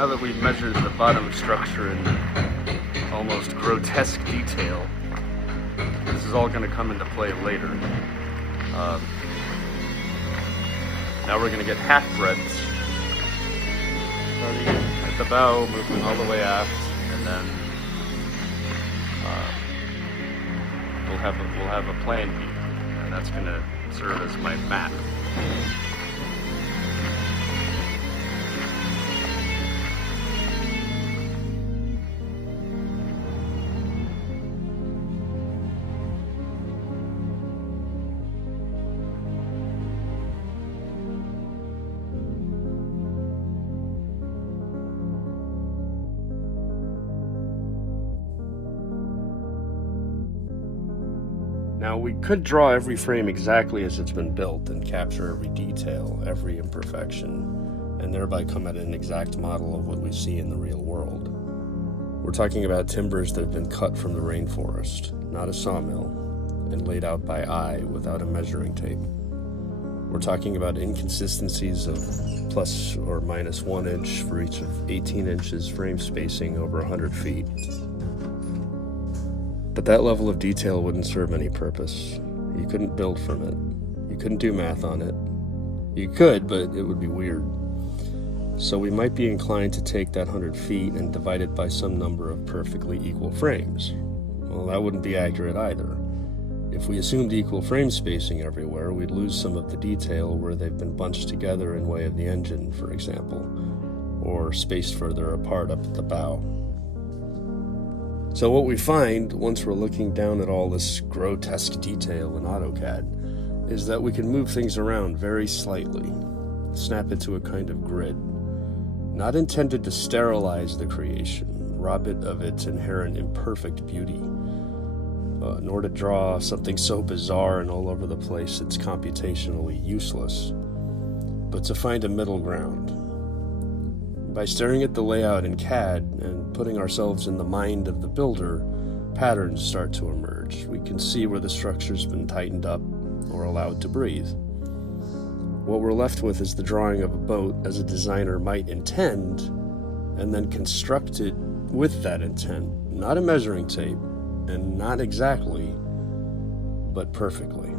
now that we've measured the bottom structure in almost grotesque detail, this is all going to come into play later. Now we're going to get half breadths, starting at the bow, moving all the way aft, and then we'll have a plan view, and that's going to serve as my map. Now, we could draw every frame exactly as it's been built and capture every detail, every imperfection, and thereby come at an exact model of what we see in the real world. We're talking about timbers that have been cut from the rainforest, not a sawmill, and laid out by eye without a measuring tape. We're talking about inconsistencies of plus or minus 1 inch for each of 18 inches frame spacing over 100 feet. But that level of detail wouldn't serve any purpose. You couldn't build from it. You couldn't do math on it. You could, but it would be weird. So we might be inclined to take that 100 feet and divide it by some number of perfectly equal frames. Well, that wouldn't be accurate either. If we assumed equal frame spacing everywhere, we'd lose some of the detail where they've been bunched together in way of the engine, for example, or spaced further apart up at the bow. So what we find, once we're looking down at all this grotesque detail in AutoCAD, is that we can move things around very slightly, snap it to a kind of grid, not intended to sterilize the creation, rob it of its inherent imperfect beauty, nor to draw something so bizarre and all over the place it's computationally useless, but to find a middle ground. By staring at the layout in CAD and putting ourselves in the mind of the builder, patterns start to emerge. We can see where the structure's been tightened up or allowed to breathe. What we're left with is the drawing of a boat as a designer might intend, and then construct it with that intent, not a measuring tape, and not exactly, but perfectly.